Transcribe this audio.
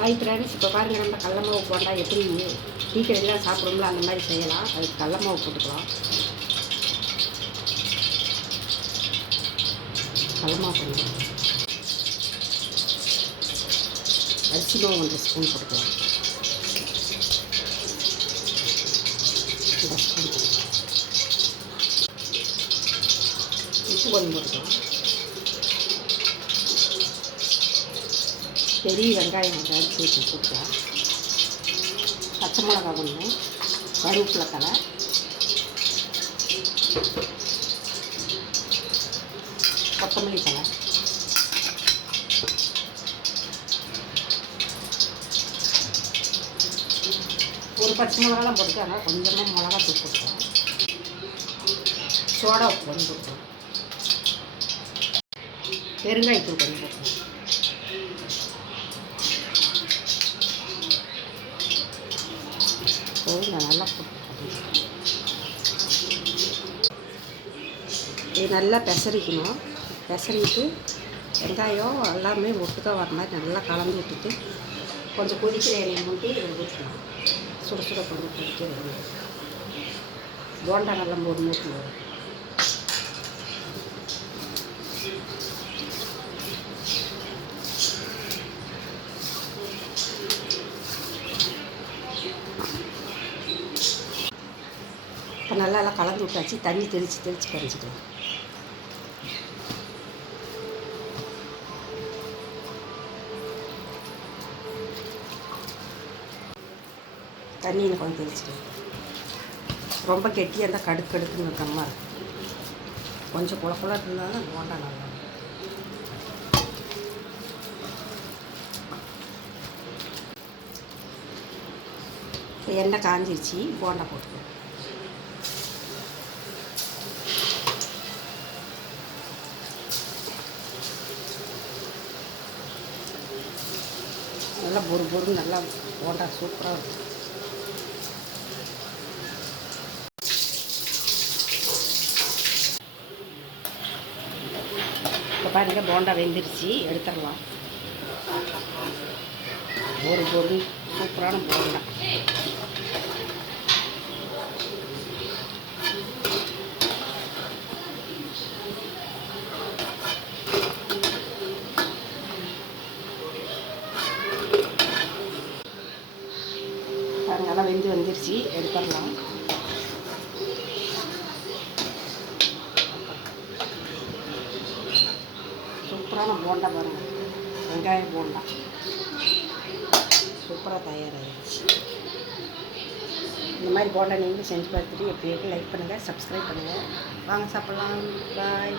Hi friends இப்போ பாருங்கள் நம்ம கடல மாவு எப்படி? டீ கடையில் சாப்பிடுவோம்ல அந்த மாதிரி செய்யலாம். அதுக்கு கடல மாவு போட்டுக்கலாம். கடல மாவு அரிசி மாவு ஒன்று ஸ்பூன் போட்டுக்கலாம். உப்பு கொஞ்சம் போட்டுக்கலாம். பெரிய வெங்காயம் வெங்காயம் சேர்த்து வச்சுருக்கேன் பச்சை மிளகா ஒன்று கருவேப்பிலை தலை கொத்தமல்லி தலை ஒரு பச்சை மிளகாலாம் போட்டுக்காங்க கொஞ்சமாக மிளகா தூள் போட்டுக்கலாம் சோடா உப்பு கொஞ்சம் பெருங்காய் பெருங்காயத்தூள் கொஞ்சம் போட்டுக்கலாம் போதுங்க நல்லா போட்டுக்கணும் இது நல்லா பெசரிக்கணும். பெசரிட்டு வெங்காயம் எல்லாமே ஒட்டுக்க வர மாதிரி நல்லா கலந்து விட்டுட்டு கொஞ்சம் கொதிக்கிற எண்ணெய் மூட்டி இதை ஊற்றணும். சுட சுட கொஞ்சம் கொதிக்க போண்டா நல்லா மூணு மூட்டு இப்போ நல்லா எல்லாம் கலந்து விட்டாச்சு தண்ணி தெளித்து தெளித்து கரைச்சிக்கலாம் தண்ணியில் கொஞ்சம் தெளிச்சிக்கலாம் ரொம்ப கெட்டியாக இருந்தால் கடுக்கு கடுக்குன்னு இருக்கமா இருக்கும். கொஞ்சம் குள இருந்தால் தான் போண்டா நல்லா இப்போ எண்ணெய் காஞ்சிருச்சு போண்டா போட்டுக்கலாம் நல்லா பொறு பொறு நல்லா போண்டா சூப்பராக இருக்கும். இப்போ பாருங்க போண்டா வெந்துருச்சு. எடுத்துடலாம். ஒரு பொருள் சூப்பரான போண்டா பாருங்க நல்லா வெந்து வந்துருச்சு. எடுத்துடலாம். சூப்பரான போண்டா பாருங்க. வெங்காய போண்டா. சூப்பராக தயாராகிடுச்சு இந்த மாதிரி போண்டா நீங்களும் செஞ்சு பார்த்துட்டு எப்படி இருக்கு லைக் பண்ணுங்கள் சப்ஸ்கிரைப் பண்ணுங்கள் வாங்க சாப்பிட்லாம். பாய்